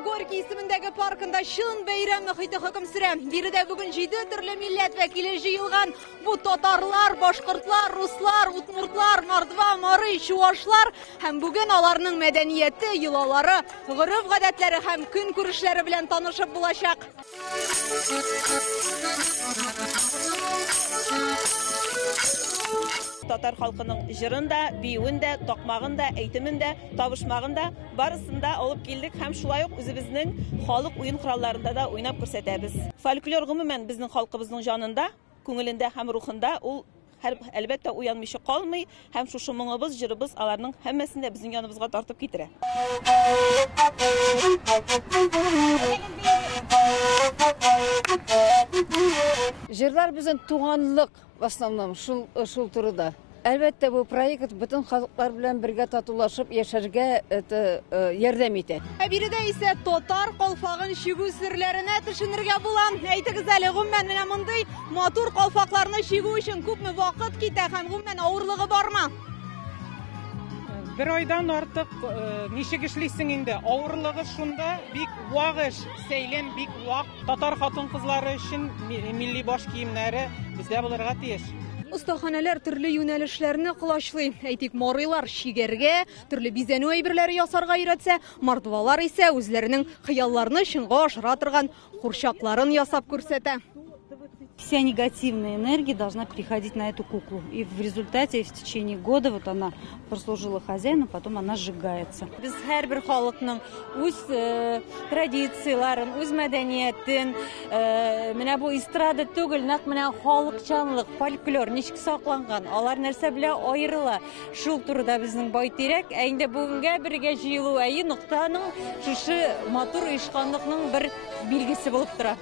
Горький исемендәге паркында шын бәйрәм мөхите хөкем сүрә. Биредә бүген 7 төрле милләт вәкиле җыелган. Бу татарлар, башкортлар, руслар, удмуртлар, мордва, марый, чуашлар һәм бүген аларның мәдәнияте, йолалары, гореф-гадәтләре һәм көн күрешләре белән танышып булачак. Татар халкының җырында, биюендә, такмагында, әйтемендә, табышмагында барысында алып килдек һәм шулай ук үзебезнең халык уен коралларында да уйнап күрсәтәбез. Фольклор гомумән безнең халкыбызның җанында, күңелендә һәм рухында ул әлбәттә уянмыйча калмый һәм шушы моңыбыз, җырыбыз аларның һәммәсен дә безнең яныбызга тартып китерә. Җырлар безнең туганлык в основном шул турыда. Әлбәттә бу проект бөтен халыклар белән бергә татулашып яшәргә ярдәм итә. Биредә исә татар калфагын чигү серләренә төшенергә була. Әйтегез әле, гомумән менә мондый матур калфакларны чигү өчен күпме вакыт китә һәм гомумән авырлыгы бармы? Bir aydan артык ничек эшлисең инде? Авырлыгы шунда, бик вак эш, сәйлем бик вак. Татар хатын-кызлары өчен милли баш киемнәре бездә булырга тиеш. Ustaxanələr төрле юнәлешләрне кылачлый. Әйтик, марыйлар чигәргә, төрле бизәнү әйберләре ясарга өйрәтсә, мордвалар исә үзләренең хыялларны чынга ашыра торган курчакларын ясап күрсәтә. Вся негативная энергия должна переходить на эту куклу. И в результате, в течение года, вот она прослужила хозяину, потом она сжигается. Без һәрбер халыкның үз традицияларын, үз мәдәниятен, менә бу эстрада түгел, нәкъ менә халыкчанлык, фольклор ничек сакланган, алар нәрсә белән аерыла. Шул турыда безнең байтирәк, ә инде бүгенгә бергә җыелу әйе нуктаның шушы матур оешканлыкның бер билгесе булып тора.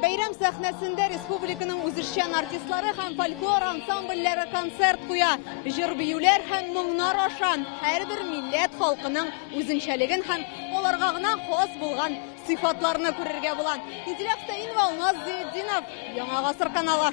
Бәйрәм сәхнәсендә республиканың үзешчән артистлары һәм фольклор ансамбльләре концерт куя. Җыр-биюләр һәм моңнар ашан һәрбер милләт халкының үзенчәлеген һәм аларга гына хас булган сыйфатларны күрергә була. Изилә Хөсәенова, Алмаз Зыятдинов, Яңа гасыр каналы.